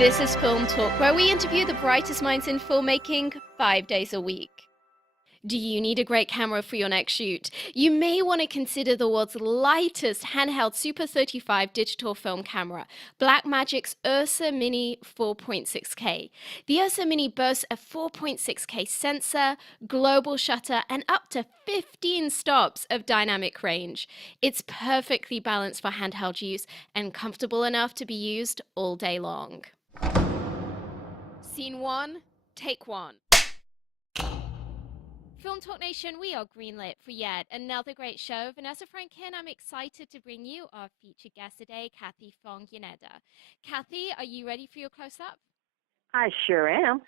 This is Film Talk, where we interview the brightest minds in filmmaking 5 days a week. Do you need a great camera for your next shoot? You may want to consider the world's lightest handheld Super 35 digital film camera, Blackmagic's Ursa Mini 4.6K. The Ursa Mini boasts a 4.6K sensor, global shutter, and up to 15 stops of dynamic range. It's perfectly balanced for handheld use and comfortable enough to be used all day long. Scene 1, take 1. Film Talk Nation, we are greenlit for yet another great show. Vanessa Franklin, I'm excited to bring you our featured guest today, Kathie Fong Yoneda. Kathie, are you ready for your close-up? I sure am.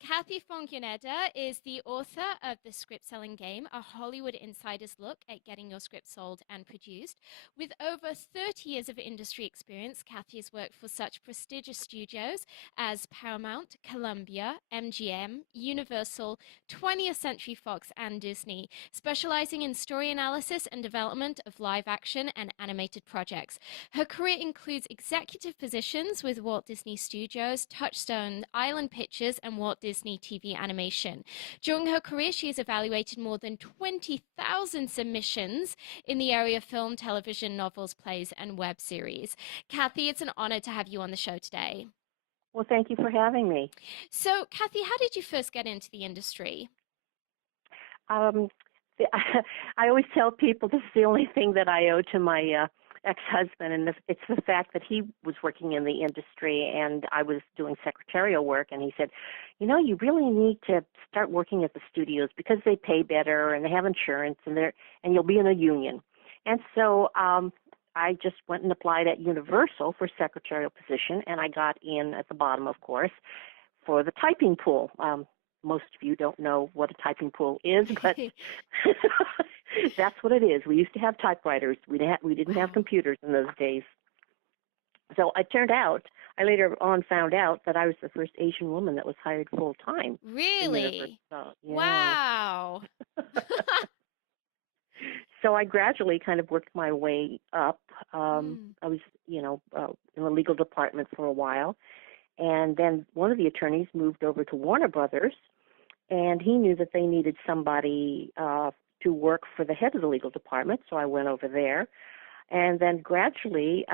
Kathie Fong Yoneda is the author of The Script Selling Game, a Hollywood insider's look at getting your script sold and produced. With over 30 years of industry experience, Kathie has worked for such prestigious studios as Paramount, Columbia, MGM, Universal, 20th Century Fox, and Disney, specializing in story analysis and development of live action and animated projects. Her career includes executive positions with Walt Disney Studios, Touchstone Island Pictures, and Walt Disney TV Animation. During her career, she has evaluated more than 20,000 submissions in the area of film, television, novels, plays, and web series. Kathie, it's an honor to have you on the show today. Well, thank you for having me. So, Kathie, how did you first get into the industry? I always tell people this is the only thing that I owe to my ex-husband, and it's the fact that he was working in the industry and I was doing secretarial work, and he said, you really need to start working at the studios because they pay better and they have insurance and you'll be in a union. And so I just went and applied at Universal for secretarial position, and I got in at the bottom, of course, for the typing pool. Most of you don't know what a typing pool is, but that's what it is. We used to have typewriters. We didn't have computers in those days. So I later on found out that I was the first Asian woman that was hired full time. Really? Yeah. Wow. So I gradually kind of worked my way up. I was, in the legal department for a while. And then one of the attorneys moved over to Warner Brothers, and he knew that they needed somebody to work for the head of the legal department, so I went over there. And then gradually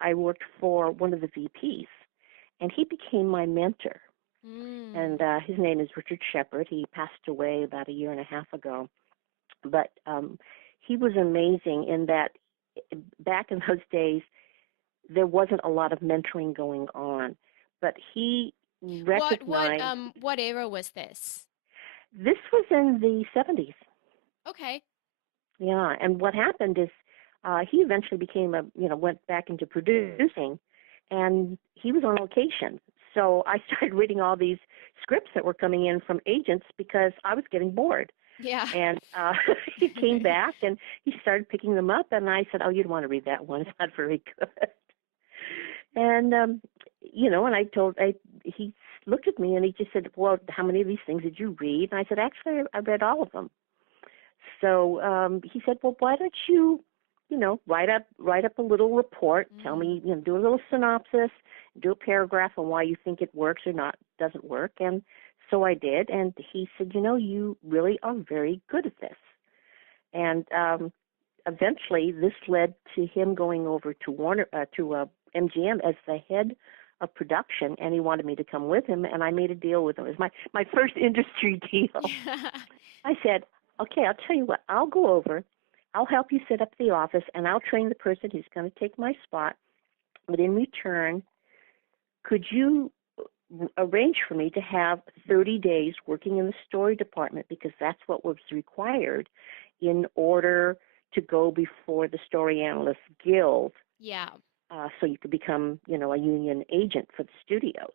I worked for one of the VPs, and he became my mentor. And his name is Richard Shepard. He passed away about a year and a half ago. But he was amazing in that back in those days, there wasn't a lot of mentoring going on. But he recognized... What era was this? This was in the 70s. Okay. Yeah, and what happened is he eventually went back into producing, and he was on location. So I started reading all these scripts that were coming in from agents because I was getting bored. Yeah. And he came back, and he started picking them up, and I said, oh, you don't want to read that one. It's not very good. And, and he looked at me, and he just said, well, how many of these things did you read? And I said, actually, I read all of them. So he said, well, why don't you, write up a little report, tell me, do a little synopsis, do a paragraph on why you think it works or doesn't work. And so I did, and he said, you really are very good at this. And eventually this led to him going over to MGM as the head of production, and he wanted me to come with him, and I made a deal with him. It was my first industry deal. I said, okay, I'll tell you what, I'll go over, I'll help you set up the office, and I'll train the person who's going to take my spot, but in return, could you arrange for me to have 30 days working in the story department, because that's what was required in order to go before the Story Analysts Guild. Yeah. So you could become, a union agent for the studios.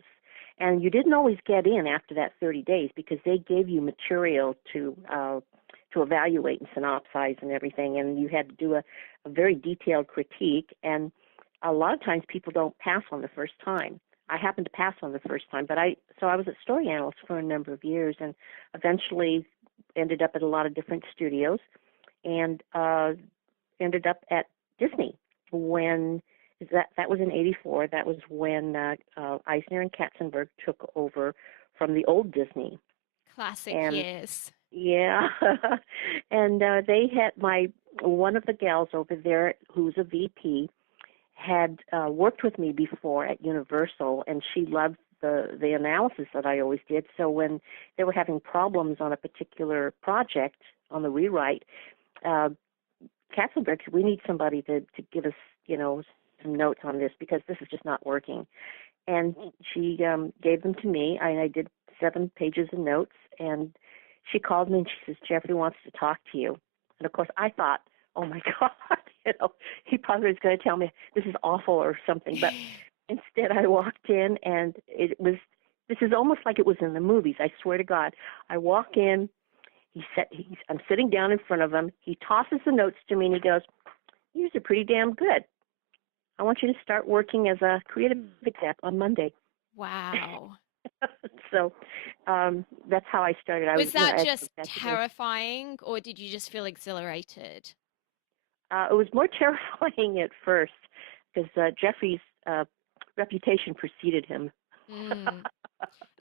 And you didn't always get in after that 30 days because they gave you material to evaluate and synopsize and everything, and you had to do a very detailed critique. And a lot of times people don't pass on the first time. I happened to pass on the first time, so I was a story analyst for a number of years, and eventually ended up at a lot of different studios, and ended up at Disney when That was in '84. That was when Eisner and Katzenberg took over from the old Disney, Classic and years. yeah, and they had one of the gals over there who's a VP had worked with me before at Universal, and she loved the analysis that I always did. So when they were having problems on a particular project on the rewrite, uh, Katzenberg said, "We need somebody to give us, some notes on this because this is just not working." And she gave them to me, and I did 7 pages of notes. And she called me and she says, "Jeffrey wants to talk to you." And of course, I thought, "Oh my God, he probably was going to tell me this is awful or something." But instead, I walked in, and this is almost like it was in the movies. I swear to God, I walk in. I'm sitting down in front of him. He tosses the notes to me, and he goes, "Yours are pretty damn good. I want you to start working as a creative exec on Monday." Wow. So that's how I started. I was, Was that as just executive. terrifying, or did you just feel exhilarated? It was more terrifying at first because Jeffrey's reputation preceded him. Mm.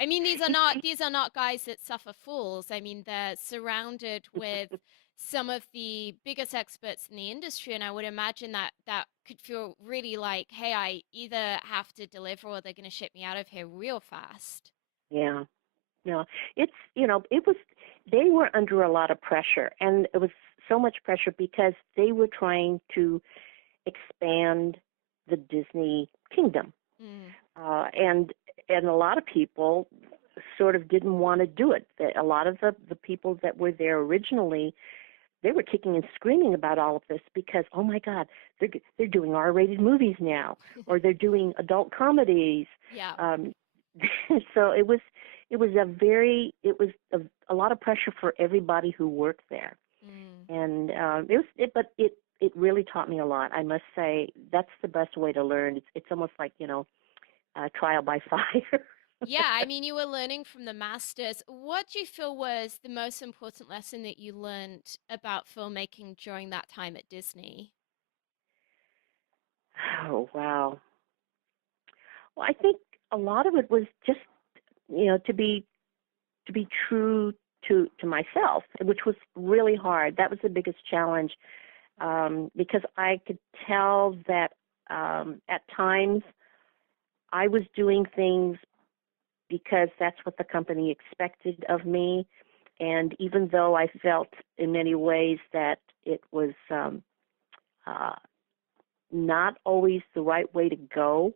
I mean, these are not guys that suffer fools. I mean, they're surrounded with some of the biggest experts in the industry, and I would imagine that that could feel really like, hey, I either have to deliver or they're going to ship me out of here real fast. Yeah, no, it was. They were under a lot of pressure, and it was so much pressure because they were trying to expand the Disney kingdom, Mm. and a lot of people sort of didn't want to do it. A lot of the people that were there originally, they were kicking and screaming about all of this because, oh my God, they're doing R-rated movies now, or they're doing adult comedies. Yeah. Um, so it was a lot of pressure for everybody who worked there, Mm. and but it really taught me a lot. I must say that's the best way to learn. It's almost like trial by fire. Yeah, I mean, you were learning from the masters. What do you feel was the most important lesson that you learned about filmmaking during that time at Disney? Oh wow. Well, I think a lot of it was just to be true to myself, which was really hard. That was the biggest challenge because I could tell that at times I was doing things because that's what the company expected of me. And even though I felt in many ways that it was uh, not always the right way to go,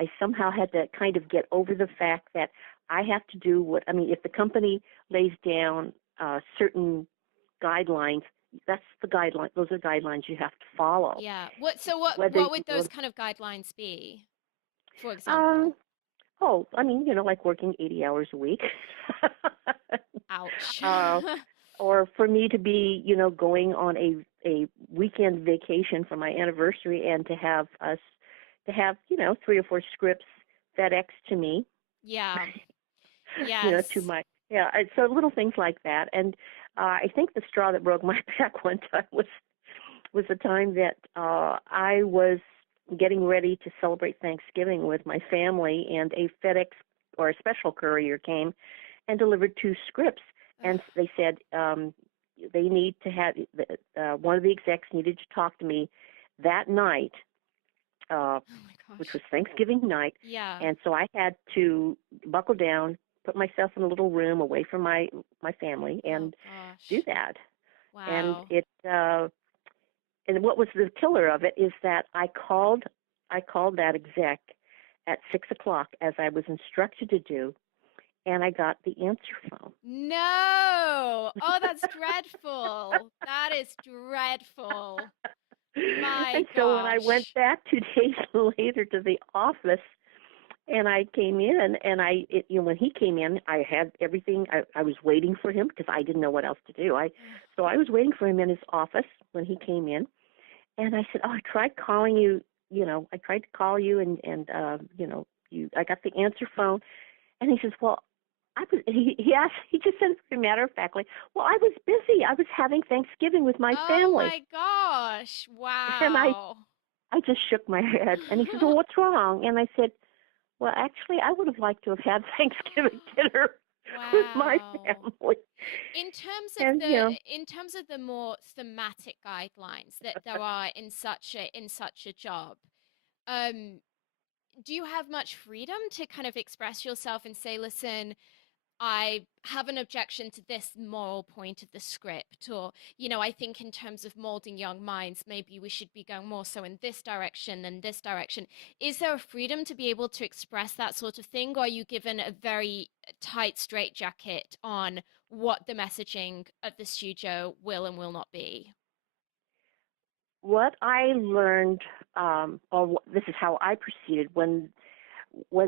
I somehow had to kind of get over the fact that I have to do I mean, if the company lays down certain guidelines, that's the guideline. Those are guidelines you have to follow. Yeah. What Whether would those kind of guidelines be, for um, example? I mean, like working 80 hours a week. Ouch. uh, or for me to be, going on a weekend vacation for my anniversary and to have 3 or 4 scripts FedEx to me, Yeah. to Yes. my so little things like that. And I think the straw that broke my back one time was the time that I was getting ready to celebrate Thanksgiving with my family, and a FedEx or a special courier came and delivered 2 scripts, and Ugh. they said they need to have one of the execs needed to talk to me that night, uh, Oh my which gosh. was Thanksgiving night, Yeah. and so I had to buckle down, put myself in a little room away from my family, Oh and do gosh. that. And Wow. and what was the killer of it is that I called that exec at 6 o'clock as I was instructed to do, and I got the answer phone. No. Oh, that's dreadful. That is dreadful. My And so when I went gosh. back 2 days later to the office, and I came in, and when he came in, I had everything. I was waiting for him because I didn't know what else to do. So I was waiting for him in his office when he came in, and I said, "Oh, I tried calling you. I tried to call you, and I got the answer phone." And he says, "Well, I was." He asked. He just said, very matter of factly, "Well, I was busy. I was having Thanksgiving with my Oh family." my gosh. And Wow. I just shook my head. And he says, well, what's wrong? And I said, well, actually, I would have liked to have had Thanksgiving dinner with my Wow. family. In terms of And, you know, the more thematic guidelines that there are in such a job, um, do you have much freedom to kind of express yourself and say, listen, I have an objection to this moral point of the script, or, I think in terms of molding young minds, maybe we should be going more so in this direction than this direction. Is there a freedom to be able to express that sort of thing, or are you given a very tight straitjacket on what the messaging of the studio will and will not be? what I learned, this is how I proceeded when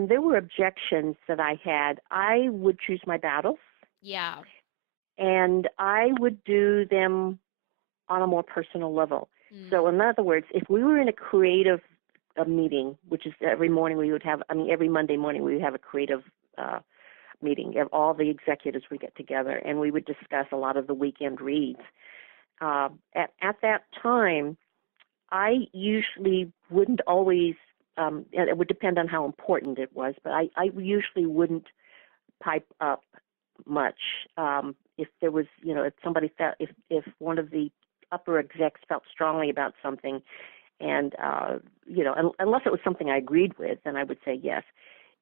there were objections that I had, I would choose my battles, Yeah. and I would do them on a more personal level. So, Mm. in other words, if we were in a creative meeting, which is every morning we would have, every Monday morning we would have a creative meeting. All the executives would get together, and we would discuss a lot of the weekend reads. At that time, I usually wouldn't always, and it would depend on how important it was, but I usually wouldn't pipe up much. If there was, if somebody felt, if one of the upper execs felt strongly about something, and, unless it was something I agreed with, then I would say yes.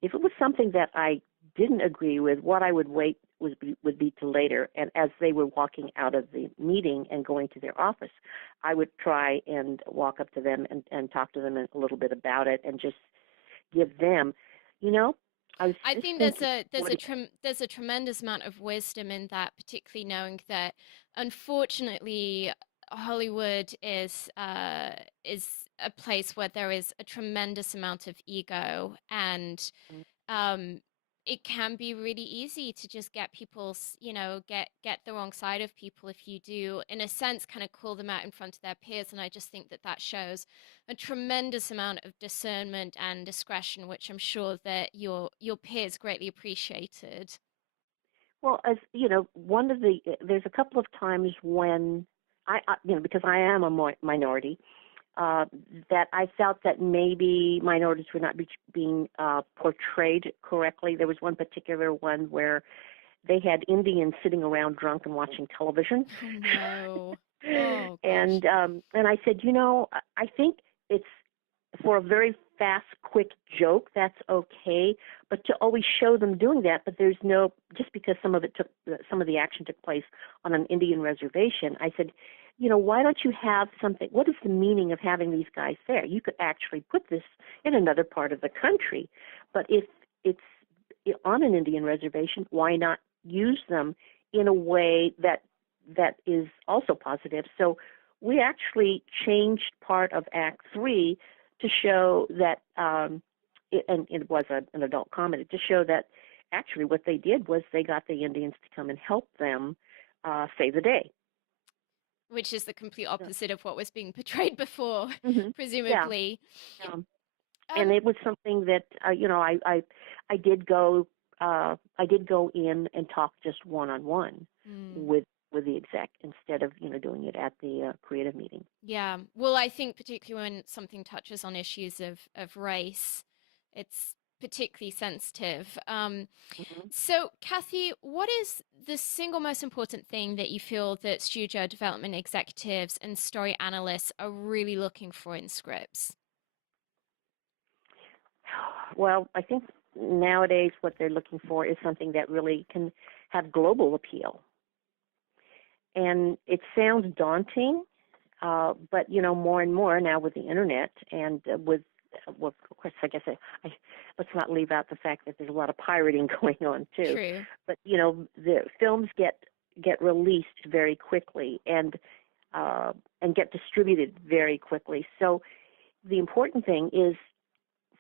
If it was something that I didn't agree with, what I would wait would be to later. And as they were walking out of the meeting and going to their office, I would try and walk up to them and talk to them a little bit about it and just give them, you know, I was I just think thinking, there's a tremendous amount of wisdom in that, particularly knowing that unfortunately Hollywood is a place where there is a tremendous amount of ego, and um, it can be really easy to just get people's, get the wrong side of people if you do, in a sense, kind of call them out in front of their peers. And I just think that that shows a tremendous amount of discernment and discretion, which I'm sure that your peers greatly appreciated. well, as you know, there's a couple of times when because I am a minority, uh, that I felt that maybe minorities were not being portrayed correctly. There was one particular one where they had Indians sitting around drunk and watching television. Oh no. Oh gosh. And I said, I think it's for a very fast, quick joke, that's okay. But to always show them doing that, but there's no, just because some of the action took place on an Indian reservation, I said, why don't you have something? What is the meaning of having these guys there? You could actually put this in another part of the country. But if it's on an Indian reservation, why not use them in a way that is also positive? So we actually changed part of Act 3 to show that, and it was an adult comedy, to show that actually what they did was they got the Indians to come and help them save the day. Which is the complete So, opposite of what was being portrayed before, yeah. presumably. Um, and Um, it was something that I did go in and talk just one on one mm. with the exec instead of doing it at the creative meeting. Yeah. Well, I think particularly when something touches on issues of race, it's particularly sensitive. Hmm. So, Kathie, what is the single most important thing that you feel that studio development executives and story analysts are really looking for in scripts? Well, I think nowadays what they're looking for is something that really can have global appeal. And it sounds daunting, but more and more now with the internet and well, of course, I guess let's not leave out the fact that there's a lot of pirating going on too. True. But the films get released very quickly and get distributed very quickly. So the important thing is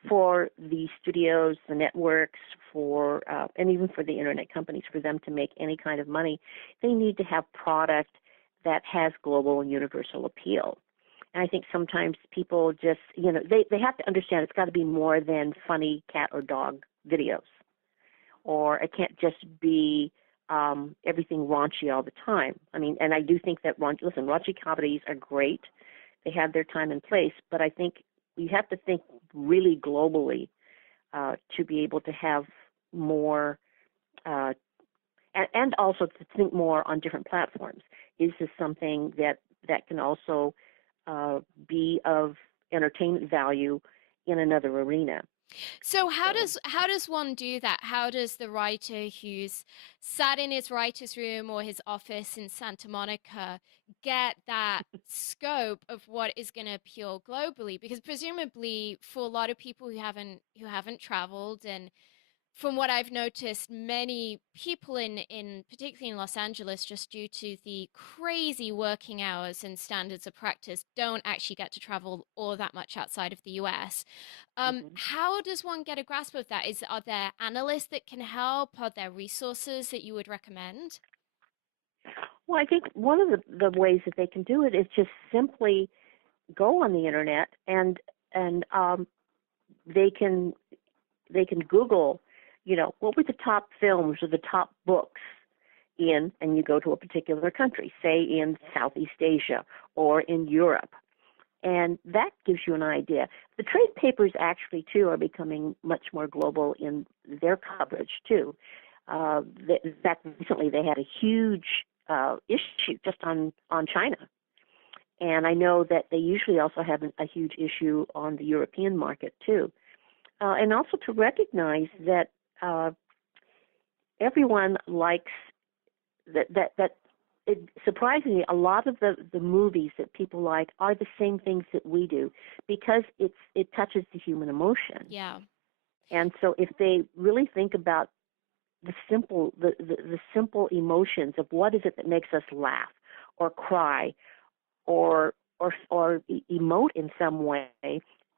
for the studios, the networks, and even for the internet companies, for them to make any kind of money, they need to have product that has global and universal appeal. And I think sometimes people just, they have to understand it's got to be more than funny cat or dog videos, or it can't just be everything raunchy all the time. I mean, and I do think that raunchy comedies are great. They have their time and place, but I think you have to think really globally to be able to have more, uh, and also to think more on different platforms. Is this something that can also be of entertainment value in another arena? So So how does one do that? How does the writer who's sat in his writer's room or his office in Santa Monica get that scope of what is going to appeal globally? Because presumably for a lot of people who haven't traveled, and from what I've noticed, many people in particularly in Los Angeles, just due to the crazy working hours and standards of practice, don't actually get to travel all that much outside of the US. mhm. How does one get a grasp of that? Are there analysts that can help? Are there resources that you would recommend? Well, I think one of the ways that they can do it is just simply go on the internet and they can they can Google, what were the top films or the top books and you go to a particular country, say in Southeast Asia or in Europe, and that gives you an idea. The trade papers actually too are becoming much more global in their coverage too. In fact, recently they had a huge issue just on China, and I know that they usually also have a huge issue on the European market too. And also to recognize that uh, everyone likes that surprisingly, a lot of the movies that people like are the same things that we do because it touches the human emotion. Yeah. And so if they really think about the simple emotions of what is it that makes us laugh or cry or emote in some way,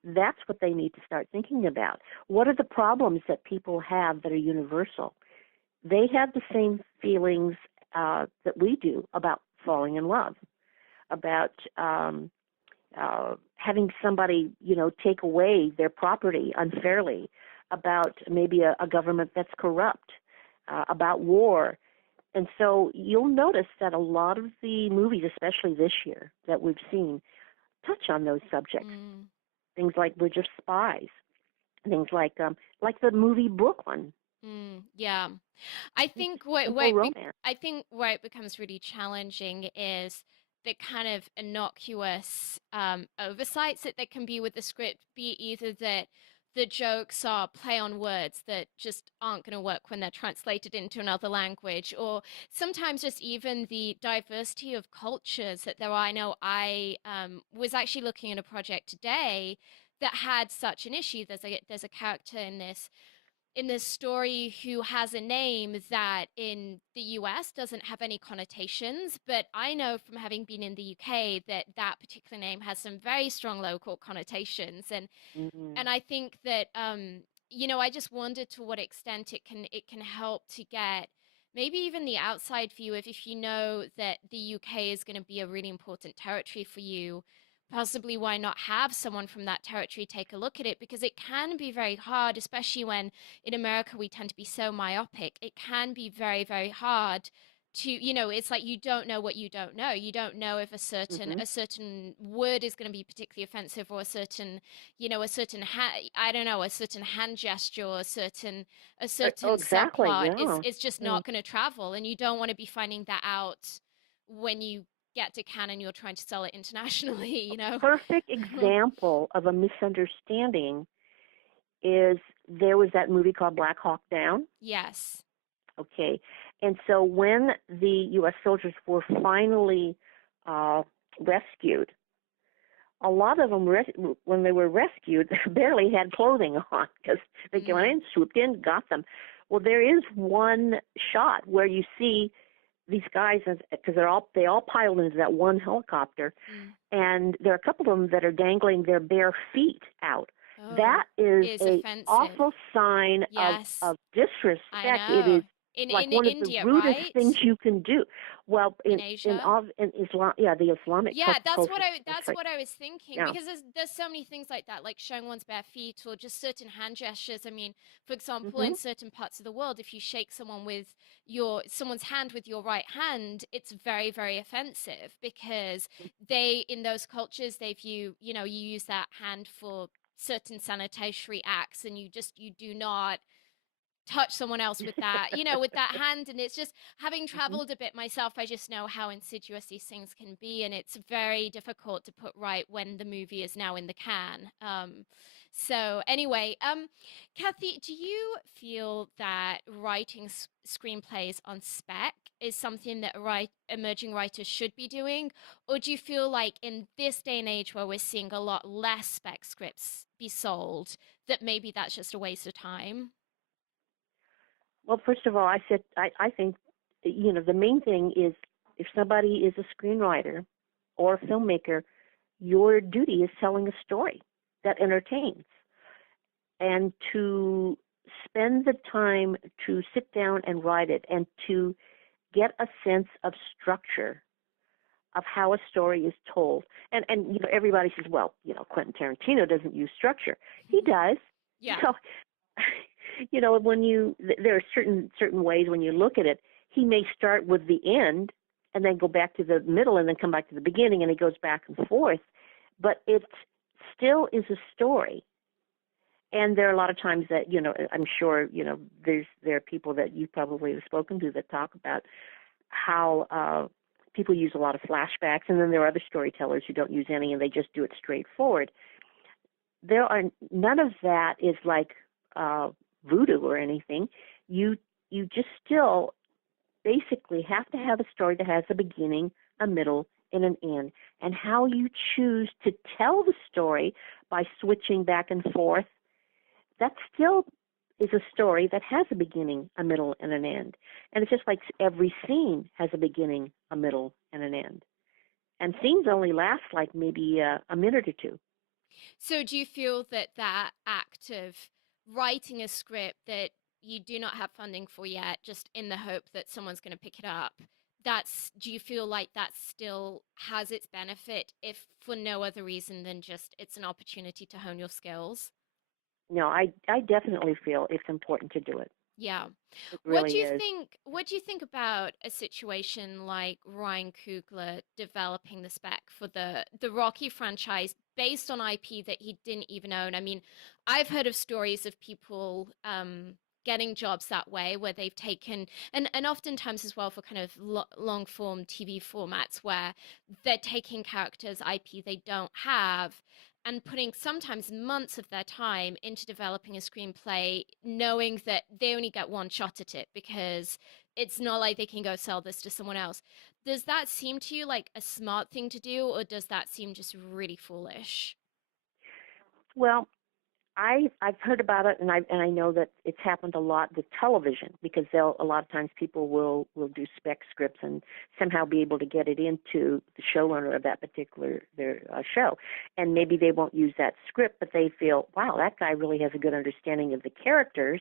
that's what they need to start thinking about. What are the problems that people have that are universal? They have the same feelings that we do about falling in love, about having somebody, take away their property unfairly, about maybe a government that's corrupt, about war. And so you'll notice that a lot of the movies, especially this year, that we've seen, touch on those subjects. Mm. Things like Bridge of Spies, things like the movie Brooklyn, Yeah. I just think what simple what romance. I think where it becomes really challenging is the kind of innocuous oversights that there can be with the script, be it either that the jokes are play on words that just aren't going to work when they're translated into another language, or sometimes just even the diversity of cultures that there are. I know I was actually looking at a project today that had such an issue. There's a character in this story who has a name that in the US doesn't have any connotations, but I know from having been in the UK that that particular name has some very strong local connotations, Mm-hmm. and I think that I just wonder to what extent it can help to get maybe even the outside view of, if you know that the UK is going to be a really important territory for you, possibly why not have someone from that territory take a look at it, because it can be very hard, especially when in America we tend to be so myopic. It can be very, very hard to, it's like you don't know what you don't know. You don't know if a certain Mm-hmm. a certain word is going to be particularly offensive, or I don't know, a certain hand gesture, or a Oh, certain exactly. subplot is Yeah. is just Mm. not going to travel, and you don't want to be finding that out when you get to Cannes, you're trying to sell it internationally, Perfect example of a misunderstanding is there was that movie called Black Hawk Down. Yes. Okay, and so when the U.S. soldiers were finally uh, rescued, a lot of them, when they were rescued, barely had clothing on because they came Mm. in, swooped in, got them. Well, there is one shot where you see these guys, because they all piled into that one helicopter, Mm. and there are a couple of them that are dangling their bare feet out. Oh, That is is a offensive. awful sign Yes, of I disrespect. It is know. like In one of the India, rudest things right? you can do. Well, In in Asia. all in Islam, yeah, the Islamic Yeah, culture. that's what I was thinking, Yeah. because there's so many things like that, like showing one's bare feet or just certain hand gestures. I mean, for example, in Mhm. certain parts of the world, if you shake someone with someone's hand with your right hand, it's very, very offensive, because they, in those cultures, they view, you use that hand for certain sanitary acts, and you do not touch someone else with that, with that hand. And it's just, having Mhm. traveled a bit myself, I just know how insidious these things can be, and it's very difficult to put right when the movie is now in the can. So anyway, Kathie, do you feel that writing screenplays on spec is something that emerging writers should be doing, or do you feel like in this day and age where we're seeing a lot less spec scripts be sold, that maybe that's just a waste of time? Well, first of all, I think, the main thing is if somebody is a screenwriter or a filmmaker, your duty is telling a story that entertains, and to spend the time to sit down and write it and to get a sense of structure of how a story is told. And everybody says, well, Quentin Tarantino doesn't use structure. He does. You Yeah. know, when there are certain ways when you look at it, he may start with the end and then go back to the middle and then come back to the beginning, and he goes back and forth, but it still is a story. And there are a lot of times that, I'm sure, there are people that you probably have spoken to that talk about how people use a lot of flashbacks, and then there are other storytellers who don't use any and they just do it straightforward. There are none of that is like uh, voodoo or anything. You you just still basically have to have a story that has a beginning, a middle, and an end. And how you choose to tell the story by switching back and forth, that still is a story that has a beginning, a middle, and an end. And it's just like every scene has a beginning, a middle, and an end. And scenes only last like maybe a minute or two. So do you feel that that act of writing a script that you do not have funding for yet, just in the hope that someone's going to pick it up, do you feel like that still has its benefit, if for no other reason than just it's an opportunity to hone your skills? No, I definitely feel it's important to do it. Yeah. It really is. What do you think about a situation like Ryan Coogler developing the spec for the Rocky franchise based on IP that he didn't even own? I mean, I've heard of stories of people getting jobs that way, where they've taken, and oftentimes as well for kind of long form TV formats, where they're taking characters IP they don't have and putting sometimes months of their time into developing a screenplay, knowing that they only get one shot at it, because it's not like they can go sell this to someone else. Does that seem to you like a smart thing to do, or does that seem just really foolish? Well, I've heard about it, and I know that it's happened a lot with television, because they'll a lot of times people will do spec scripts and somehow be able to get it into the showrunner of that particular their show, and maybe they won't use that script, but they feel, wow, that guy really has a good understanding of the characters,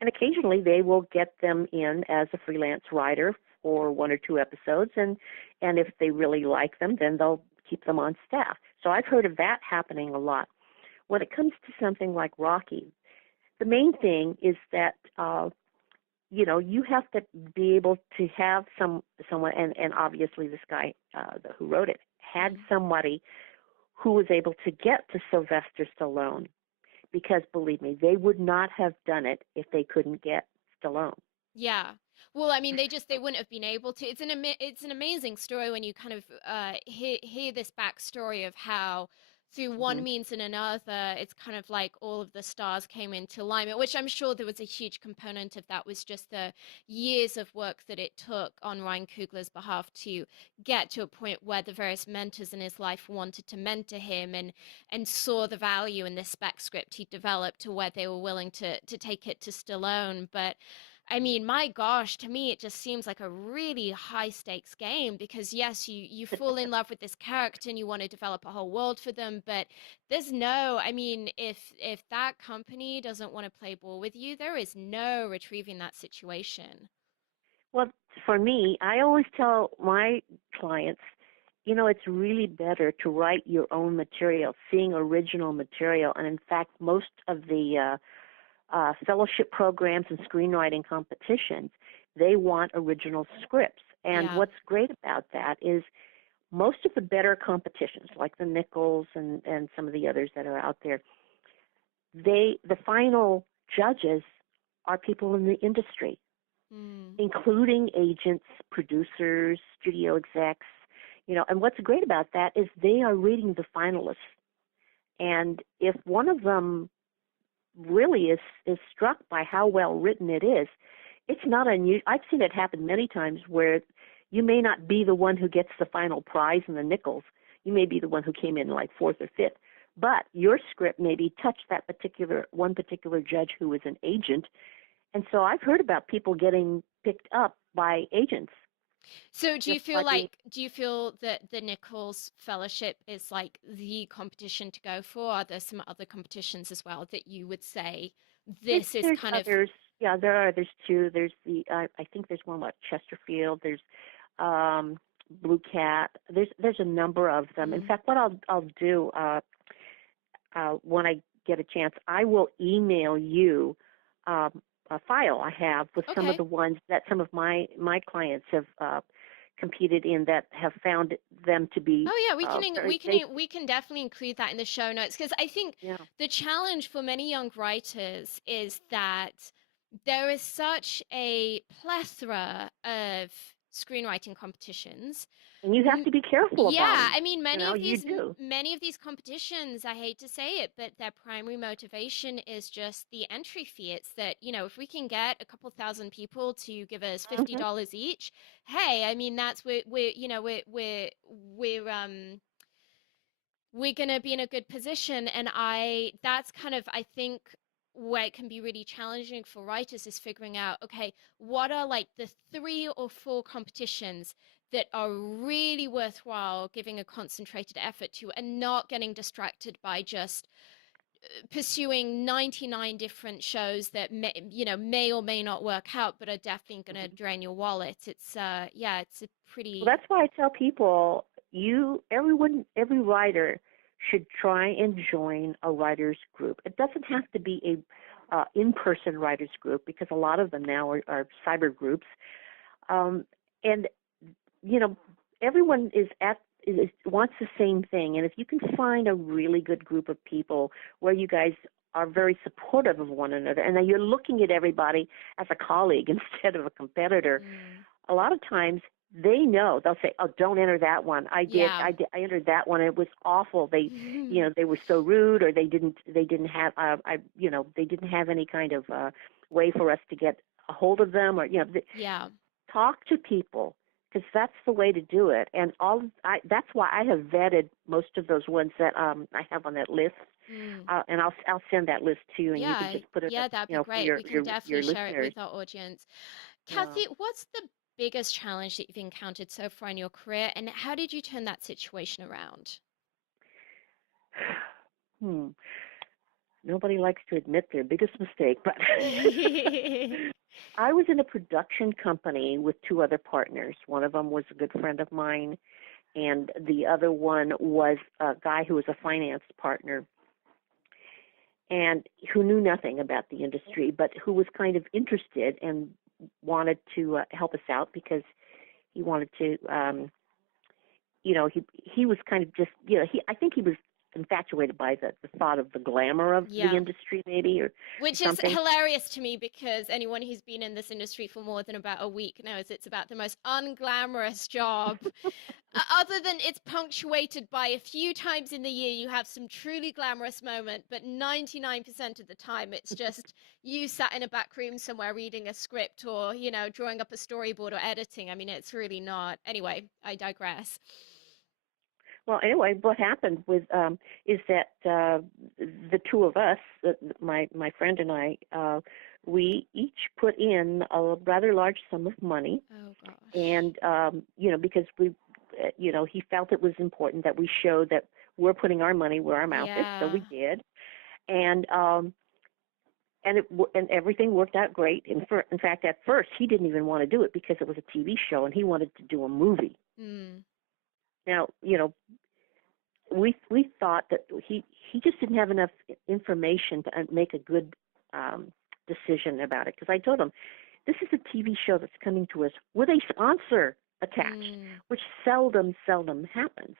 and occasionally they will get them in as a freelance writer for one or two episodes, and if they really like them, then they'll keep them on staff. So I've heard of that happening a lot. When it comes to something like Rocky, the main thing is that you have to be able to have someone, and obviously this guy who wrote it had Mm. somebody who was able to get to Sylvester Stallone, because believe me, they would not have done it if they couldn't get Stallone. Yeah. Well, I mean, they wouldn't have been able to. It's an amazing story when you kind of hear this backstory of how through one Hmm. means and another, it's kind of like all of the stars came into alignment, which I'm sure there was a huge component of that, was just the years of work that it took on Ryan Coogler's behalf to get to a point where the various mentors in his life wanted to mentor him, and saw the value in this spec script he developed, to where they were willing to take it to Stallone. But I mean, my gosh, to me, it just seems like a really high stakes game, because yes, you fall in love with this character and you want to develop a whole world for them, but I mean, if that company doesn't want to play ball with you, there is no retrieving that situation. Well, for me, I always tell my clients, it's really better to write your own material, seeing original material. And in fact, most of the fellowship programs and screenwriting competitions, they want original scripts. And Yeah. what's great about that is most of the better competitions, like the Nichols and some of the others that are out there, the final judges are people in the industry, Mm. including agents, producers, studio execs, and what's great about that is they are reading the finalists. And if one of them really is struck by how well written it is, it's not unusual. I've seen it happen many times where you may not be the one who gets the final prize in the Nichols. You may be the one who came in like fourth or fifth, but your script maybe touched that particular judge who is an agent. And so I've heard about people getting picked up by agents So just by being. do you feel that the Nichols Fellowship is like the competition to go for? Are there some other competitions as well that you would say There's this is there's kind of others. Yeah, there are others too. There's I think there's one like Chesterfield. There's um, Blue Cat. There's a number of them. In mm, fact, what I'll do when I get a chance, I will email you um, a file I have with some of okay. the ones that some of my clients have competed in that have found them to be Oh yeah, very. They we can definitely include that in the show notes because I think yeah. the challenge for many young writers is that there is such a plethora of screenwriting competitions. And you have to be careful about Yeah, them. I mean, You do. many of these competitions, I hate to say it, but their primary motivation is just the entry fee. It's that, if we can get a couple thousand people to give us Hmm. $50 each, hey, I mean, that's we're gonna be in a good position. And that's kind of, I think, where it can be really challenging for writers is figuring out, okay, what are like the 3 or 4 competitions that are really worthwhile giving a concentrated effort to and not getting distracted by just pursuing 99 different shows that may or may not work out but are definitely going to drain your wallet. It's yeah, it's a Well, pretty that's why I tell people, every writer should try and join a writers group. It doesn't have to be a in-person writers group because a lot of them now are cyber groups. Um, and you know, everyone wants the same thing. And if you can find a really good group of people where you guys are very supportive of one another, and that you're looking at everybody as a colleague instead of a competitor, mm, a lot of times they know. They'll say, "Oh, don't enter that one. yeah. I entered that one. It was awful. They were so rude, or they didn't have, they didn't have any kind of way for us to get a hold of them, or Yeah. talk to people, because that's the way to do it. And that's why I have vetted most of those ones that I have on that list, Mm. and I'll send that list to you, and you can Yeah, just put it up, yeah, that'd be for great. your We can definitely your share it listeners. with our audience. Yeah. Kathie, what's the biggest challenge that you've encountered so far in your career, and how did you turn that situation around? Hmm. Nobody likes to admit their biggest mistake, but I was in a production company with two other partners. One of them was a good friend of mine, and the other one was a guy who was a finance partner and who knew nothing about the industry, but who was kind of interested and wanted to help us out because he wanted to, he was kind of just, I think he was infatuated by the thought of the glamour of the Yeah. industry, maybe, or Which is something. hilarious to me because anyone who's been in this industry for more than about a week knows it's about the most unglamorous job. Other than it's punctuated by a few times in the year you have some truly glamorous moment, but 99% of the time it's just you sat in a back room somewhere reading a script or, drawing up a storyboard or editing. I mean, it's really not. Anyway, I digress. Well, anyway, what happened is that the two of us, my friend and I, we each put in a rather large sum of money, Oh gosh. and because he felt it was important that we show that we're putting our money where our mouth is, so Yeah. we did, and and everything worked out great. In fact, at first he didn't even want to do it because it was a TV show and he wanted to do a movie. Mm. Now, we thought that he just didn't have enough information to make a good decision about it, because I told him this is a TV show that's coming to us with a sponsor attached, which seldom happens.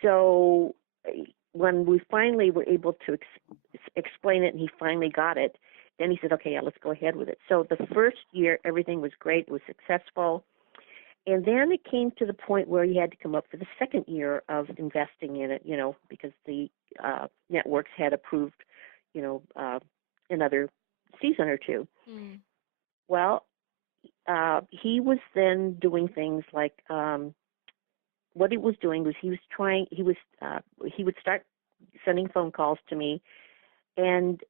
So when we finally were able to explain it and he finally got it, then he said, okay, yeah, let's go ahead with it. So the first year, everything was great. It was successful. And then it came to the point where he had to come up for the second year of investing in it, because the networks had approved, another season or two. Mm. Well, he was then doing things like what he was doing was he would start sending phone calls to me, and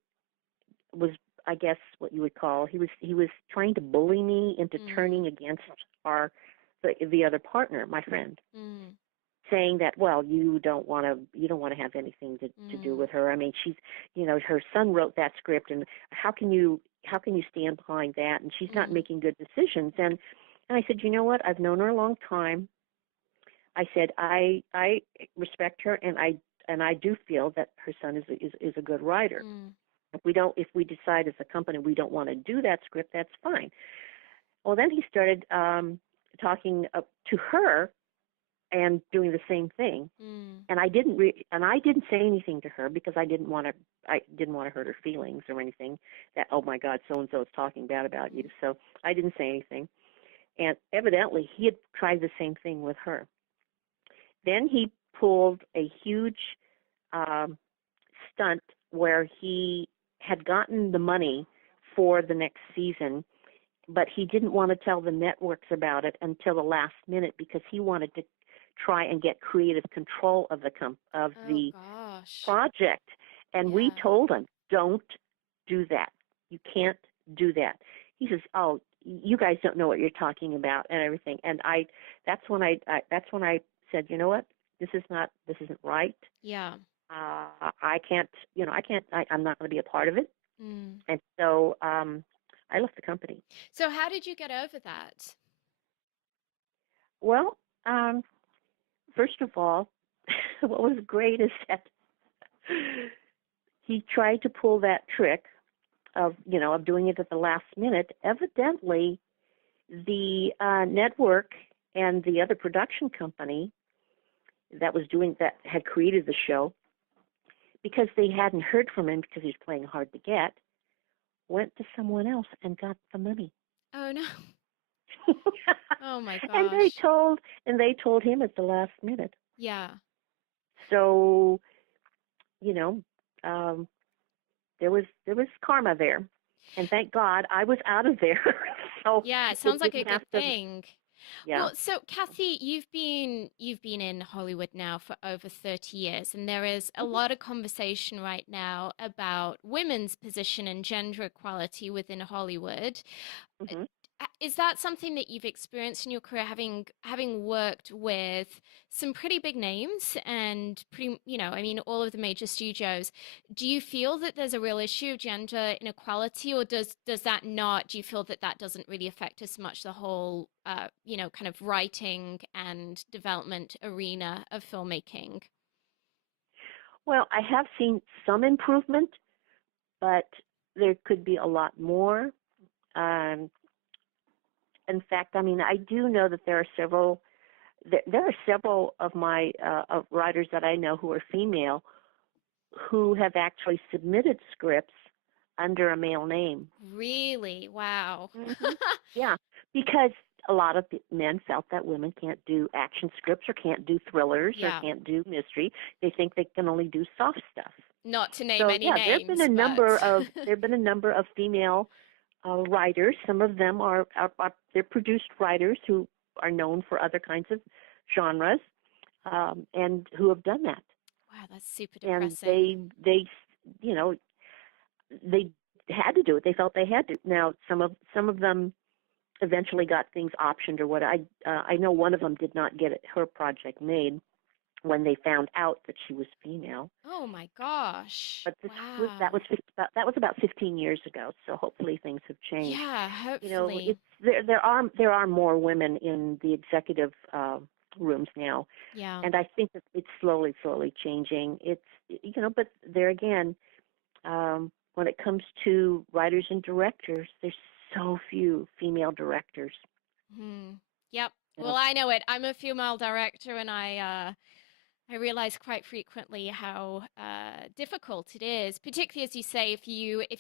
was, I guess, what you would call, he was trying to bully me into turning against the other partner, my friend, saying that, well, you don't want to have anything to do with her. I mean, she's, her son wrote that script, and how can you stand behind that? And she's not making good decisions. And I said, you know what? I've known her a long time. I said, I respect her, and I do feel that her son is a good writer. If we decide as a company we don't want to do that script, that's fine. Well, then he started talking to her and doing the same thing. And I didn't say anything to her because I didn't want to hurt her feelings or anything. That, oh my God, so and so is talking bad about you. So I didn't say anything. And evidently he had tried the same thing with her. Then he pulled a huge stunt where he had gotten the money for the next season, but he didn't want to tell the networks about it until the last minute because he wanted to try and get creative control of the project. And we told him, don't do that. You can't do that. He says, oh, you guys don't know what you're talking about and everything. And that's when I said, you know what? This isn't right. Yeah. I can't, I'm not going to be a part of it. And so I left the company. So how did you get over that? Well, first of all, what was great is that he tried to pull that trick of doing it at the last minute. Evidently, the network and the other production company that had created the show, because they hadn't heard from him because he was playing hard to get, went to someone else and got the money. Oh no. Oh my gosh. And they told him at the last minute. Yeah. So, there was karma there, and thank God I was out of there. So yeah, it sounds like a good thing. Yeah. Well, so Kathie, you've been in Hollywood now for over 30 years, and there is a lot of conversation right now about women's position and gender equality within Hollywood. Is that something that you've experienced in your career, having worked with some pretty big names and all of the major studios? Do you feel that there's a real issue of gender inequality, or does that not? Do you feel that doesn't really affect as much the whole, kind of writing and development arena of filmmaking? Well, I have seen some improvement, but there could be a lot more. In fact, I mean, I do know that there are several of my writers that I know who are female who have actually submitted scripts under a male name. Really? Wow. Yeah, because a lot of men felt that women can't do action scripts or can't do thrillers or can't do mystery. They think they can only do soft stuff. Not to name any names. There have been a number of female writers. Some of them are they're produced writers who are known for other kinds of genres, and who have done that. Wow, that's super depressing. And they had to do it. They felt they had to. Now, some of them eventually got things optioned or what. I know one of them did not get her project made, when they found out that she was female. Oh my gosh. But Wow. that was about 15 years ago. So hopefully things have changed. Yeah, You know, hopefully. it's there are more women in the executive rooms now, Yeah. and I think that it's slowly changing. It's but there again, when it comes to writers and directors, there's so few female directors. Hmm. Yep. You Well, know, I know it. I'm a female director, and I realize quite frequently how difficult it is, particularly as you say, if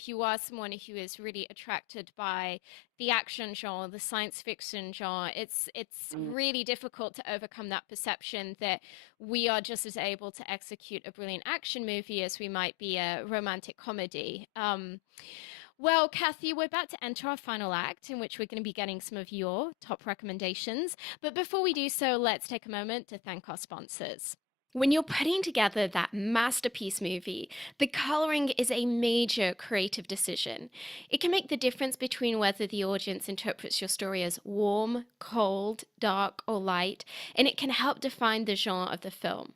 you are someone who is really attracted by the action genre, the science fiction genre, it's mm, really difficult to overcome that perception that we are just as able to execute a brilliant action movie as we might be a romantic comedy. Well, Kathie, we're about to enter our final act in which we're going to be getting some of your top recommendations. But before we do so, let's take a moment to thank our sponsors. When you're putting together that masterpiece movie, the coloring is a major creative decision. It can make the difference between whether the audience interprets your story as warm, cold, dark, or light, and it can help define the genre of the film.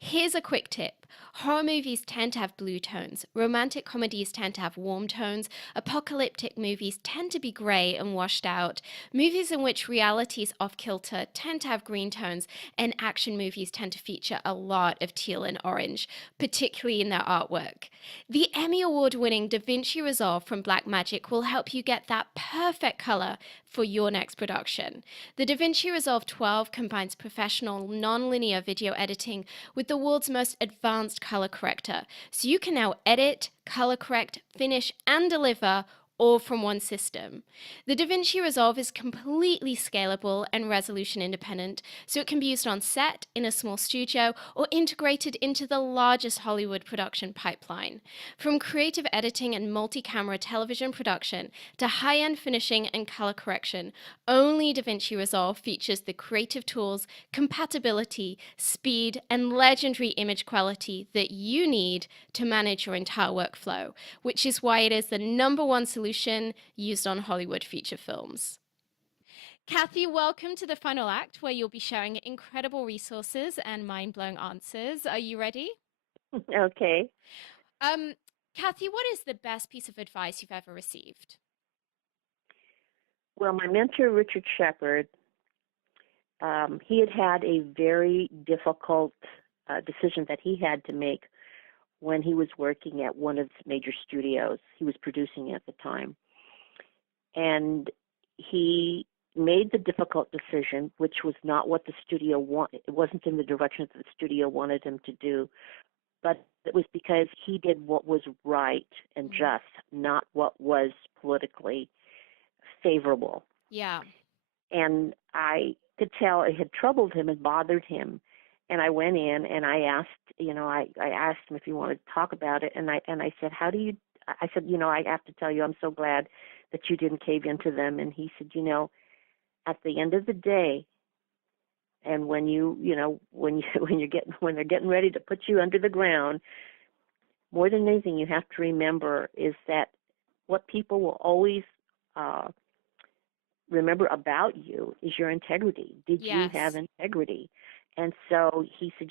Here's a quick tip. Horror movies tend to have blue tones, romantic comedies tend to have warm tones, apocalyptic movies tend to be grey and washed out, movies in which reality is off kilter tend to have green tones, and action movies tend to feature a lot of teal and orange, particularly in their artwork. The Emmy Award winning Da Vinci Resolve from Blackmagic will help you get that perfect color for your next production. The Da Vinci Resolve 12 combines professional non-linear video editing with the world's most advanced color corrector, so you can now edit, color correct, finish, and deliver all from one system. The DaVinci Resolve is completely scalable and resolution independent, so it can be used on set, in a small studio, or integrated into the largest Hollywood production pipeline. From creative editing and multi-camera television production to high-end finishing and color correction, only DaVinci Resolve features the creative tools, compatibility, speed, and legendary image quality that you need to manage your entire workflow, which is why it is the #1 solution used on Hollywood feature films. Kathie, welcome to the final act where you'll be sharing incredible resources and mind blowing answers. Are you ready? okay. Um, Kathie, what is the best piece of advice you've ever received? Well, my mentor Richard Shepard, he had a very difficult decision that he had to make when he was working at one of the major studios. He was producing at the time. And he made the difficult decision, which was not what the studio wanted. It wasn't in the direction that the studio wanted him to do, but it was because he did what was right and Mm. just, not what was politically favorable. Yeah. And I could tell it had troubled him and bothered him. And I went in and I asked, I asked him if he wanted to talk about it. And I said, how do you, I said, I have to tell you, I'm so glad that you didn't cave into them. And he said, at the end of the day, and when when they're getting ready to put you under the ground, more than anything, you have to remember is that what people will always uh, remember about you is your integrity. Did you have Yes. integrity? And so he said,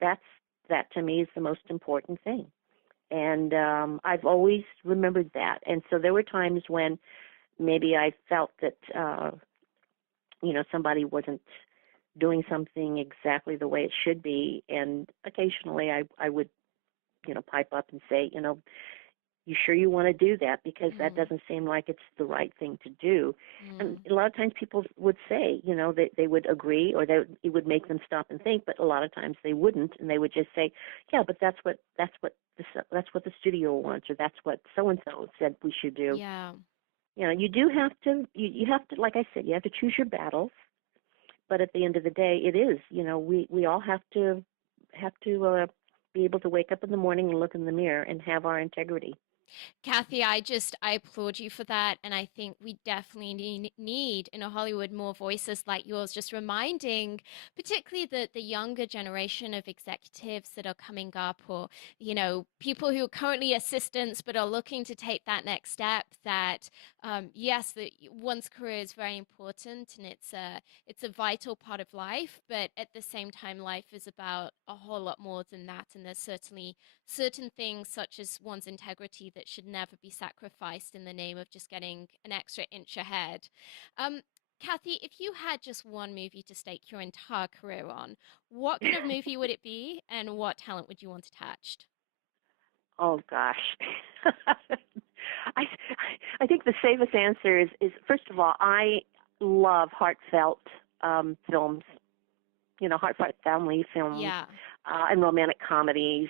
that's that to me is the most important thing. And I've always remembered that. And so there were times when maybe I felt that somebody wasn't doing something exactly the way it should be, and occasionally I would pipe up and say, you sure you want to do that, because that Mm. doesn't seem like it's the right thing to do. And Mm. a lot of times people would say, they would agree, or that it would make them stop and think, but a lot of times they wouldn't, and they would just say, yeah, but that's what the studio wants, or that's what so and so said we should do. Yeah. You do have to, you have to, like I said, you have to choose your battles. But at the end of the day, it is, we all have to be able to wake up in the morning and look in the mirror and have our integrity. Kathie, I applaud you for that. And I think we definitely need in Hollywood more voices like yours, just reminding particularly the younger generation of executives that are coming up, or, people who are currently assistants but are looking to take that next step, that yes, that one's career is very important and it's a vital part of life, but at the same time, life is about a whole lot more than that. And there's certainly certain things such as one's integrity that should never be sacrificed in the name of just getting an extra inch ahead. Um, Kathie, if you had just one movie to stake your entire career on, what kind of movie would it be, and what talent would you want attached? Oh gosh. I I think the safest answer is first of all, I love heartfelt films, heartfelt family films, Yeah. and romantic comedies.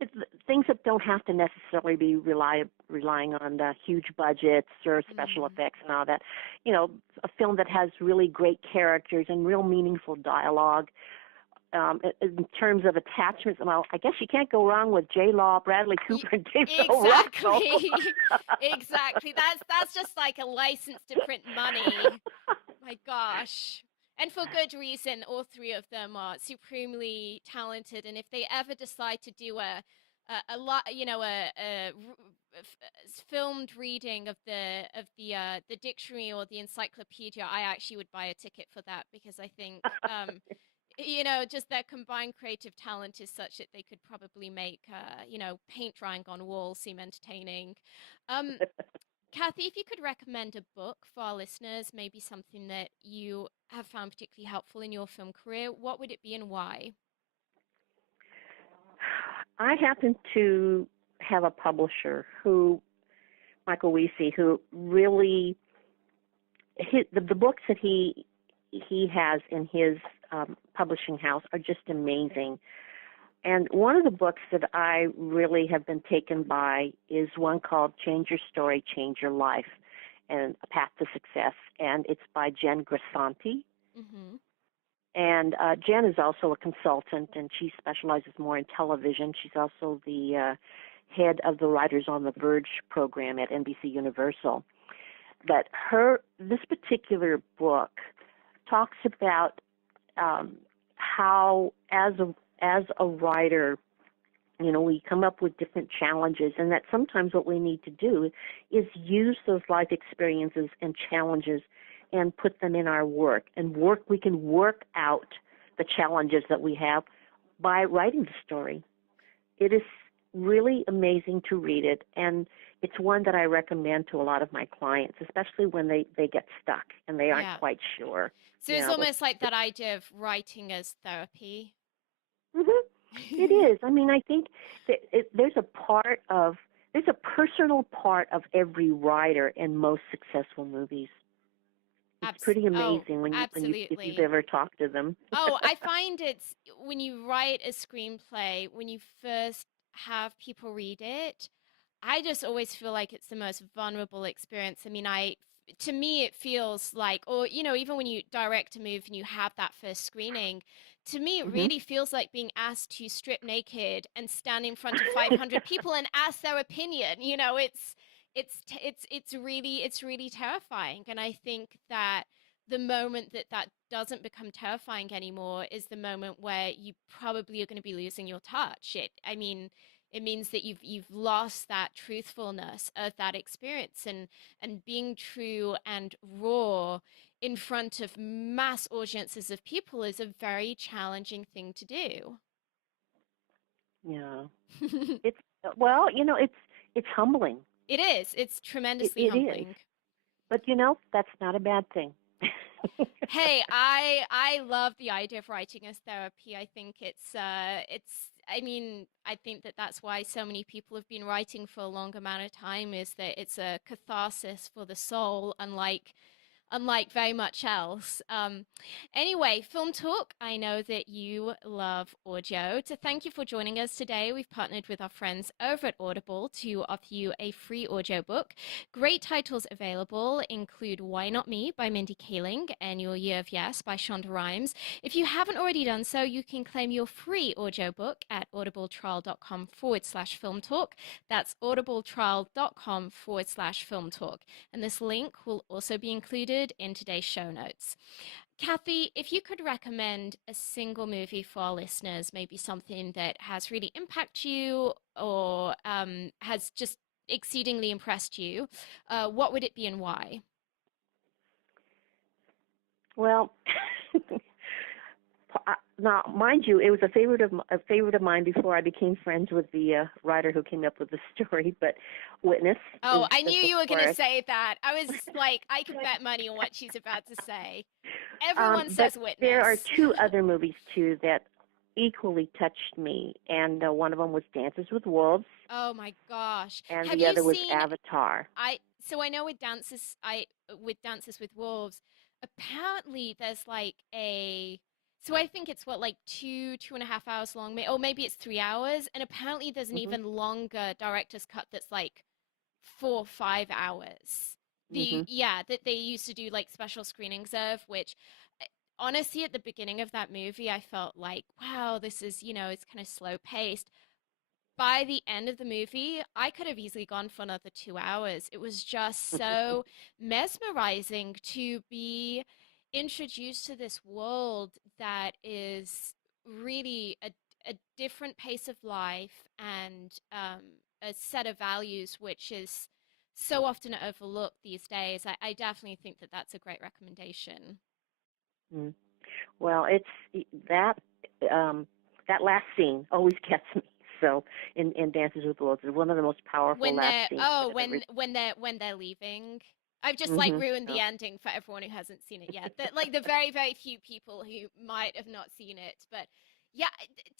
It's things that don't have to necessarily be relying on huge budgets or special Mm. effects and all that. A film that has really great characters and real meaningful dialogue. In terms of attachments, well, I guess you can't go wrong with J. Law, Bradley Y- Cooper, and David O. Russell. exactly. Exactly. That's just like a license to print money. My gosh. And for good reason, all three of them are supremely talented. And if they ever decide to do a lot, filmed reading of the dictionary or the encyclopedia, I actually would buy a ticket for that, because I think just their combined creative talent is such that they could probably make paint drying on walls seem entertaining. Um, Kathie, if you could recommend a book for our listeners, maybe something that you have found particularly helpful in your film career, what would it be and why? I happen to have a publisher Michael Weesey, who really the books that he has in his publishing house are just amazing. And one of the books that I really have been taken by is one called Change Your Story, Change Your Life, and A Path to Success. And it's by Jen Grisanti. Mm-hmm. And Jen is also a consultant, and she specializes more in television. She's also the head of the Writers on the Verge program at NBC Universal. But this particular book talks about how, as a writer, we come up with different challenges, and that sometimes what we need to do is use those life experiences and challenges and put them in our work. And we can work out the challenges that we have by writing the story. It is really amazing to read it, and it's one that I recommend to a lot of my clients, especially when they get stuck and they aren't Yeah. quite sure. So it's almost like that idea of writing as therapy. Mm-hmm. It is. I mean, I think that there's a personal part of every writer in most successful movies. It's pretty Oh, amazing if you've absolutely. ever talked to them. Oh, I find it's when you write a screenplay, when you first have people read it, I just always feel like it's the most vulnerable experience. I mean, to me, it feels like, or, even when you direct a movie and you have that first screening, to me, it Mhm. really feels like being asked to strip naked and stand in front of 500 people and ask their opinion. It's really terrifying. And I think that the moment that that doesn't become terrifying anymore is the moment where you probably are going to be losing your touch. I mean, it means that you've lost that truthfulness of that experience, and being true and raw in front of mass audiences of people is a very challenging thing to do. Yeah. It's well, it's humbling. It is. It's tremendously It is. humbling. But that's not a bad thing. Hey, I love the idea of writing as therapy. I think it's I mean, I think that that's why so many people have been writing for a long amount of time, is that it's a catharsis for the soul, unlike unlike very much else. Anyway, Film Talk, I know that you love audio. To thank you for joining us today, we've partnered with our friends over at Audible to offer you a free audiobook. Great titles available include Why Not Me by Mindy Kaling and Your Year of Yes by Shonda Rhimes. If you haven't already done so, you can claim your free audiobook at audibletrial.com/film talk. That's audibletrial.com/film talk. And this link will also be included in today's show notes. Kathie, if you could recommend a single movie for our listeners, maybe something that has really impacted you or has just exceedingly impressed you, what would it be and why? Well, now, mind you, it was a favorite of mine before I became friends with the writer who came up with the story. But Witness Oh, I is knew of you were going to course. say that. I was like, I could bet money on what she's about to say. Everyone But says there are Witness. two other movies too that equally touched me, and one of them was Dances with Wolves, Oh my gosh. and Have the you other was seen Avatar. I know with Dances with Wolves, apparently there's like a so I think it's what like 2.5 hours long, or maybe it's 3 hours, and apparently there's an Mhm. even longer director's cut that's like 4 or 5 hours. Mhm. That they used to do like special screenings of, which uh, honestly at the beginning of that movie I felt like, wow, this is, it's kind of slow paced. By the end of the movie, I could have easily gone for another 2 hours. It was just so mesmerizing to be introduced to this world that is really a different pace of life and a set of values which is so often overlooked these days. I definitely think that that's a great recommendation. Mm. Well, it's that that last scene always gets me. So in Dances with Wolves, it's one of the most powerful When last they're scenes oh that I've ever. when they're leaving, I've just like Mhm. ruined the Oh. ending for everyone who hasn't seen it yet, that like the very very few people who might have not seen it. But yeah,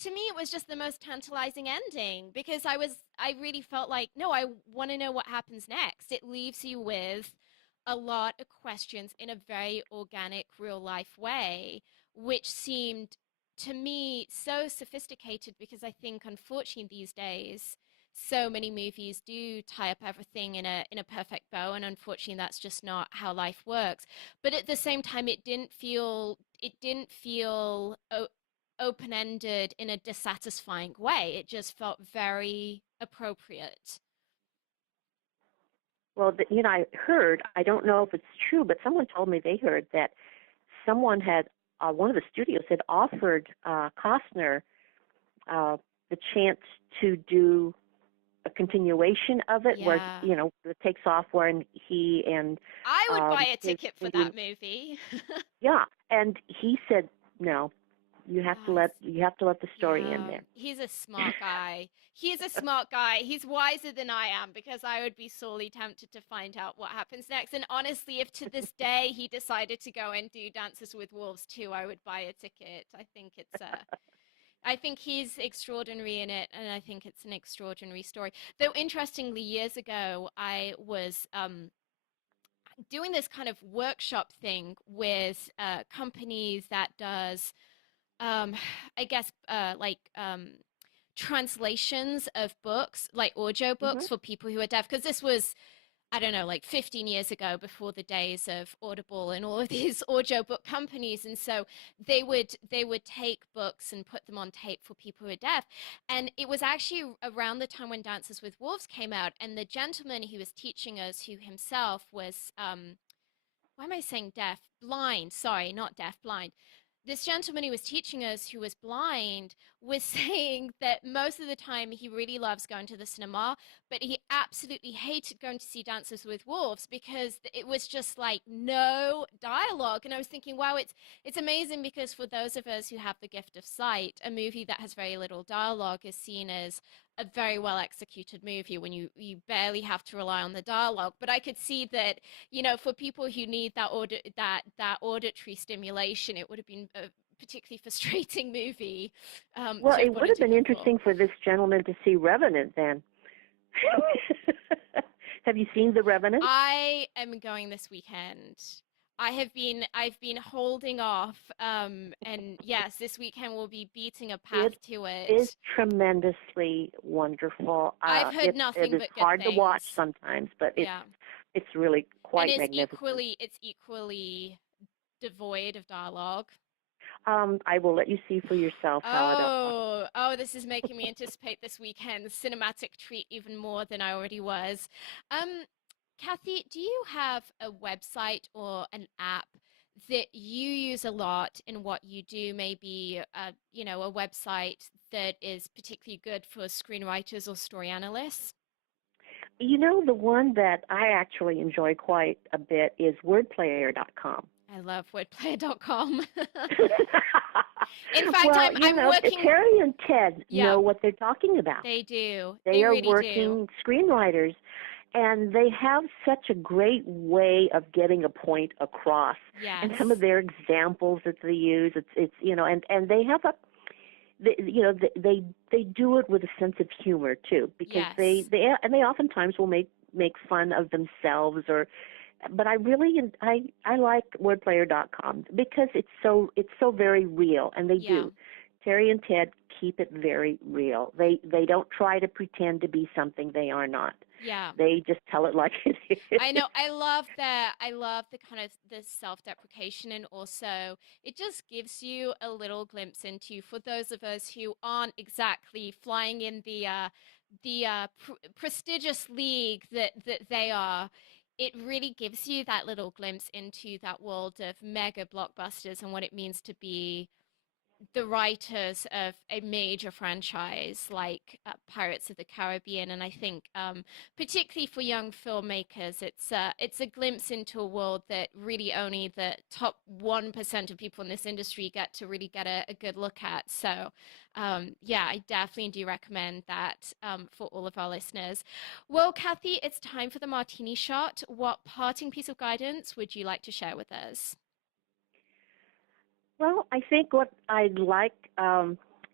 to me it was just the most tantalizing ending because I really felt like, no, I want to know what happens next. It leaves you with a lot of questions in a very organic real life way, which seemed to me so sophisticated, because I think unfortunately these days so many movies do tie up everything in a perfect bow, and unfortunately that's just not how life works. But at the same time, it didn't feel open-ended in a dissatisfying way. It just felt very appropriate. Well, I heard. I don't know if it's true, but someone told me they heard that someone had one of the studios had offered Costner uh, the chance to do a continuation of it, where Yeah, it takes off when he and I would buy a his ticket for Indian. that movie. Yeah, and he said no. Oh, You have to let the story end yeah, there. he's a smart guy. He's a smart guy. He's wiser than I am, because I would be sorely tempted to find out what happens next. And honestly, if to this day he decided to go and do Dances with Wolves too, I would buy a ticket. I think he's extraordinary in it, and I think it's an extraordinary story. Though interestingly, years ago, I was doing this kind of workshop thing with companies that does um I guess translations of books, like audio Hmm. books for people who are deaf, because this was, I don't know, like 15 years ago, before the days of Audible and all of these audiobook companies. And so they would take books and put them on tape for people who are deaf. And it was actually around the time when Dances with Wolves came out, and the gentleman who was teaching us, who himself was why am I saying deaf? Blind. Sorry, not deaf, blind. This gentleman who was teaching us, who was blind, was saying that most of the time he really loves going to the cinema, but he absolutely hated going to see Dances with Wolves because it was just like no dialogue. And I was thinking, wow, it's amazing, because for those of us who have the gift of sight, a movie that has very little dialogue is seen as a very well executed movie, when you barely have to rely on the dialogue. But I could see that, for people who need that auditory stimulation, it would have been a particularly frustrating movie Well, to have it bought would a have been ticket for. interesting for this gentleman to see Revenant then. Have you seen The Revenant? I am going this weekend. I've been holding off, and yes, this weekend we'll be beating a path It to is it. tremendously wonderful. I've heard It nothing is but good hard to watch things. sometimes, but Yeah. it's really And quite magnificent. it's equally devoid of dialogue. I will let you see for yourself how it. Oh, this is making me anticipate this weekend's cinematic treat even more than I already was. Um, Kathie, do you have a website or an app that you use a lot in what you do? Maybe, a website that is particularly good for screenwriters or story analysts? The one that I actually enjoy quite a bit is wordplayer.com. I love wordplayer.com. In fact, Well, I'm working. Terry and Ted Yeah, know what they're talking about. they do. They They are really do. working screenwriters, and they have such a great way of getting a point across. And some of Yes. their examples that they use, it's and they have a they do it with a sense of humor too, because Yes. they oftentimes will make fun of themselves, or but I like wordplayer.com because it's so very real, and they Yeah. do. Terry and Ted keep it very real. They don't try to pretend to be something they are not. Yeah. They just tell it like it I is. know. I love the kind of the self-deprecation, and also it just gives you a little glimpse into, for those of us who aren't exactly flying in the prestigious league that they are. It really gives you that little glimpse into that world of mega blockbusters and what it means to be the writers of a major franchise like Pirates of the Caribbean, and I think particularly for young filmmakers, it's a glimpse into a world that really only the top 1% of people in this industry get to really get a good look at. So, yeah, I definitely do recommend that for all of our listeners. Well, Kathie, it's time for the martini shot. What parting piece of guidance would you like to share with us? Well, I think what I'd like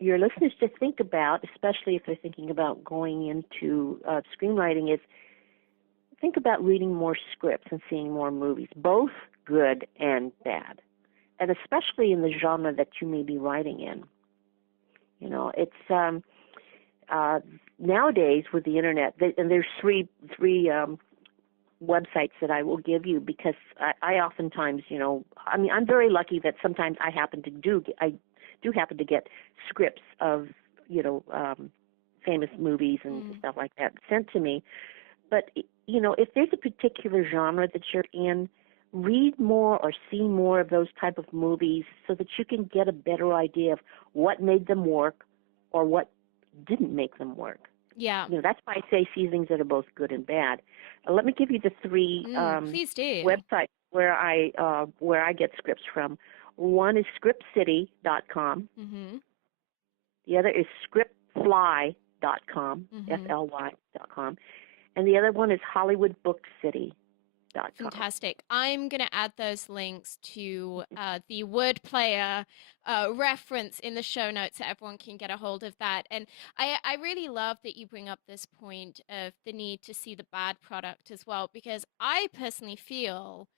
your listeners to think about, especially if they're thinking about going into screenwriting, is think about reading more scripts and seeing more movies, both good and bad, and especially in the genre that you may be writing in. It's uh, nowadays with the internet, and there's three websites that I will give you, because I oftentimes, I'm very lucky that sometimes I do happen to get scripts of, you know, um, famous movies and Mm, stuff like that sent to me. But if there's a particular genre that you're in, read more or see more of those type of movies so that you can get a better idea of what made them work or what didn't make them work. yeah. That's why I say see things that are both good and bad. Let me give you the three Please do. websites where I get scripts from. One is scriptcity.com. Mm-hmm. The other is scriptfly.com, Mm-hmm. FLY.com, and the other one is hollywoodbookcity.com. Fantastic. I'm going to add those links to the word player reference in the show notes so everyone can get a hold of that. And I really love that you bring up this point of the need to see the bad product as well, because I personally feel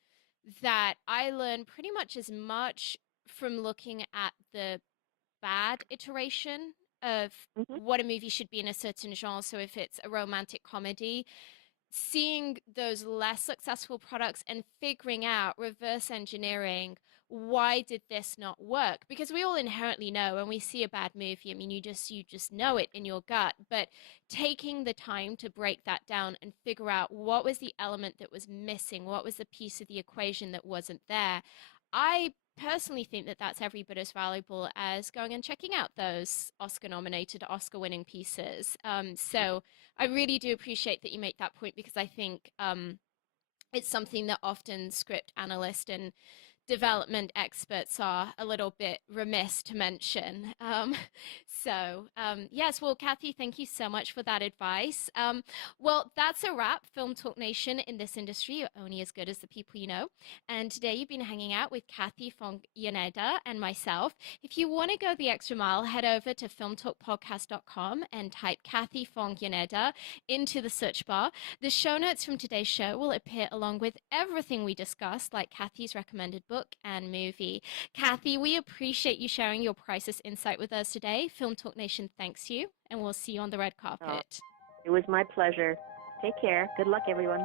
that I learn pretty much as much from looking at the bad iteration of Mm-hmm. what a movie should be in a certain genre. So if it's a romantic comedy, seeing those less successful products and figuring out, reverse engineering, why did this not work? Because we all inherently know when we see a bad movie, I mean, you just know it in your gut, but taking the time to break that down and figure out what was the element that was missing, what was the piece of the equation that wasn't there, I personally think that that's every bit as valuable as going and checking out those Oscar nominated, Oscar winning pieces. So I really do appreciate that you make that point, because I think it's something that often script analysts and development experts are a little bit remiss to mention. So, yes, well, Kathie, thank you so much for that advice. Well, that's a wrap. Film Talk Nation, in this industry, you're only as good as the people you know. And today you've been hanging out with Kathie, Fong, Yoneda, and myself. If you want to go the extra mile, head over to filmtalkpodcast.com and type Kathie, Fong, Yoneda into the search bar. The show notes from today's show will appear along with everything we discussed, like Kathie's recommended book and movie. Kathie, we appreciate you sharing your priceless insight with us today. Film Talk Nation thanks you, and we'll see you on the red carpet. It was my pleasure. Take care. Good luck, everyone.